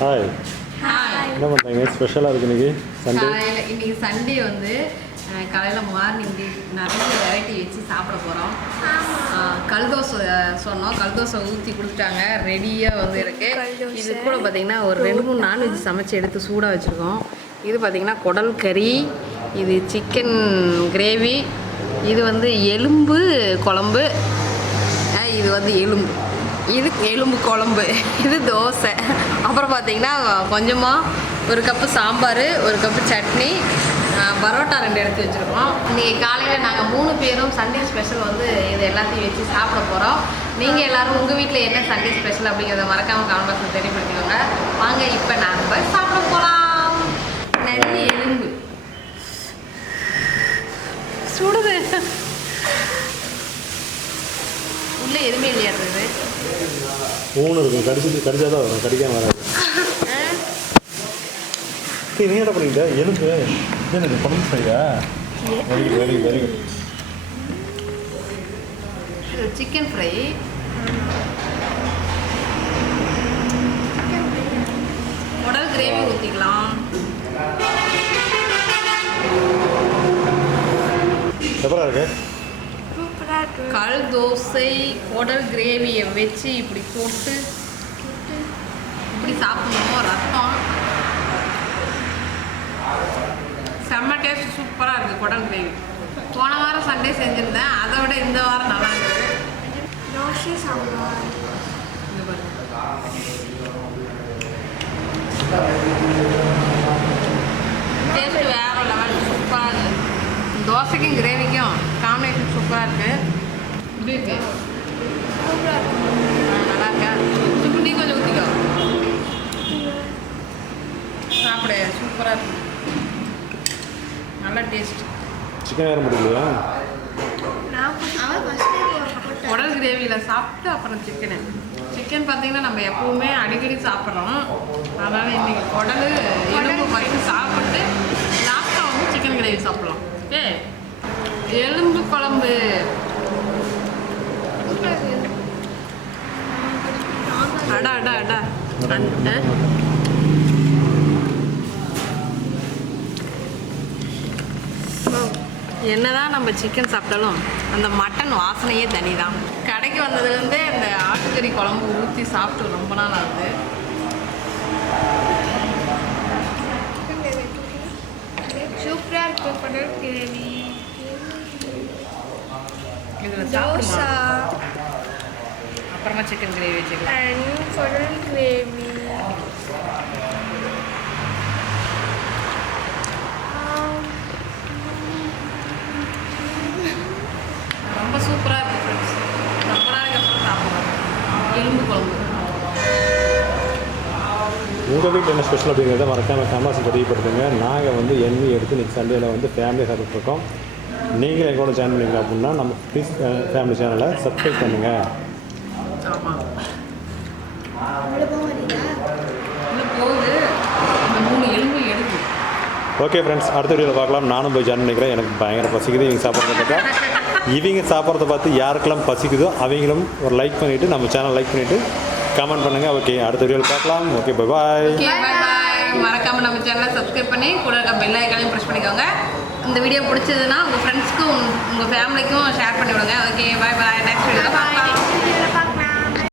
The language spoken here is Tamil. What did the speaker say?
ஹாய் ஹாய் என்ன பண்ணுறீங்க ஸ்பெஷலாக இருக்கு இன்னைக்கு? சண்டே காலையில் இன்னைக்கு சண்டே வந்து அஹ், காலையில் மார்னிங் நிறைய வெரைட்டி வச்சு சாப்பிட போகிறோம் கல் தோசை சொன்னோம். கல் தோசை ஊற்றி கொடுத்துட்டாங்க. ரெடியாக வந்து இருக்கு. இது கூட பார்த்தீங்கன்னா ஒரு ரெண்டு மூணு நான்வெஜ் சமைச்சு எடுத்து சூடாக வச்சுருக்கோம். இது பார்த்தீங்கன்னா குடல் கறி இது சிக்கன் கிரேவி இது வந்து எலும்பு குழம்பு அஹ், இது வந்து எலும்பு. இது எலும்பு குழம்பு. இது தோசை. அப்புறம் பார்த்தீங்கன்னா கொஞ்சமாக ஒரு கப்பு சாம்பார் ஒரு கப்பு சட்னி பரோட்டா ரெண்டு எடுத்து வச்சுருக்கோம். இன்றைக்கி காலையில் நாங்கள் மூணு பேரும் சண்டே ஸ்பெஷல் வந்து இது எல்லாத்தையும் வச்சு சாப்பிட போகிறோம் நீங்கள் எல்லாரும் உங்கள் வீட்டில் என்ன சண்டே ஸ்பெஷல் அப்படிங்கிறத மறக்காமல் கமெண்ட் பாக்ஸில் தெரியப்படுத்திக்கோங்க. வாங்க இப்போ நாங்கள் சாப்பிட போகலாம் நிறைய எலும்பு. சுடுது. உள்ளே எதுவுமே இல்லையா இருக்குது மூணு இருக்கும். கடிச்சிட்டு கடிச்சா தான் வரும். கடிக்காம வராது. நீ என்ன பண்ணிக்கிட்ட எலும்பு. எனக்கு குழம்பு ஃப்ரையா very good very good very good chicken fry உடல் கிரேவி ஊற்றிக்கலாம் எப்பரா இருக்கு? கல் தோசை குடல் கிரேவியை வச்சு இப்படி போட்டு இப்படி சாப்பிடணும் ரத்தம். செம்ம டேஸ்ட் சூப்பராக இருக்குது குடல் கிரேவி. போன வாரம் சண்டே செஞ்சுருந்தேன். அதை விட இந்த வாரம் நல்லா இருக்குது தோசை சாம்பார் டேஸ்ட் வேற லெவல் சூப்பராக இருக்கு. தோசைக்கும் கிரேவிக்கும் காம்பினேஷன் சூப்பராக இருக்கு. இப்படி இருக்கு ஆ, நல்லா இருக்கா? சுப்பு நீ கொஞ்சம் ஊற்றிக்கோ சாப்பிடு சூப்பராக இருக்கு. நல்ல டேஸ்ட் சிக்கன் வேறு முடியலையா குடல் கிரேவியில் சாப்பிட்டு அப்புறம் சிக்கனு சிக்கன் பார்த்தீங்கன்னா நம்ம எப்பவுமே அடிக்கடி சாப்பிட்றோம். அதனால் இன்னைக்கு குடல் எலும்பு ஃபஸ்ட்டு சாப்பிட்டு லாஸ்ட்டாக வந்து சிக்கன் கிரேவி சாப்பிட்லாம். ஏ எலும்பு குழம்பு அடா அடா அடா. என்னதான் நம்ம சிக்கன் சாப்பிட்டாலும் அந்த மட்டன் வாசனையே தனி தான் கடைக்கு வந்ததுலேருந்தே அந்த ஆட்டுக்கறி குழம்பு ஊற்றி சாப்பிட்டு ரொம்ப நாள் ஆகுது. சூப்பராக இருக்கு குடல் கிரேவி இதில் தோசை. அப்புறமா சிக்கன் கிரேவி வச்சுக்கலாம். அண்ட் குடல் கிரேவி ரொம்ப சூப்பராக இருக்குது ஃப்ரெண்ட்ஸ் ரொம்ப நாளைக்கு அப்புறம் சாப்பிட்றோம் எலும்பு குழம்பு. உங்கள் வீட்டில் என்ன ஸ்பெஷல் அப்படிங்கிறத மறக்காமல் கமெண்ட்ஸ் தெரியப்படுத்துங்க. நாங்கள் வந்து எண்ணி எடுத்து இன்னைக்கு சண்டேல வந்து ஃபேமிலியாக சாப்பிட்ருக்கோம் நீங்கள் எங்களோட ஜாயின் பண்ணீங்க அப்படின்னா நம்ம ப்ளீஸ் ஃபேமிலி சேனலை சப்ஸ்கிரைப் பண்ணுங்கள் ஆமாம் ஓகே ஃப்ரெண்ட்ஸ் அடுத்த வீடியோவில் பார்க்கலாம். நானும் போய் ஜாயின் பண்ணிக்கிறேன். எனக்கு பயங்கர பசிக்குது. இவங்க சாப்பிட்றத பார்த்தா இவங்க சாப்பிட்றத பார்த்து யாருக்கெல்லாம் பசிக்குதோ அவங்களும் ஒரு லைக் பண்ணிவிட்டு நம்ம சேனல் லைக் பண்ணிவிட்டு கமெண்ட் பண்ணுங்கள் ஓகே அடுத்த வீடியோவில் பார்க்கலாம். Okay bye bye okay bye bye மறக்காம நம்ம சேனலை சப்ஸ்கிரைப் பண்ணி கூட இருக்க பெல் ஐக்கானையும் ப்ரெஸ் பண்ணிக்கோங்க. இந்த வீடியோ பிடிச்சதுன்னா உங்கள் ஃப்ரெண்ட்ஸ்க்கும் உங்கள் ஃபேமிலிக்கும் ஷேர் பண்ணி விடுங்க ஓகே பை பாய் நெக்ஸ்ட் வீடியோவில் பார்க்கலாம்.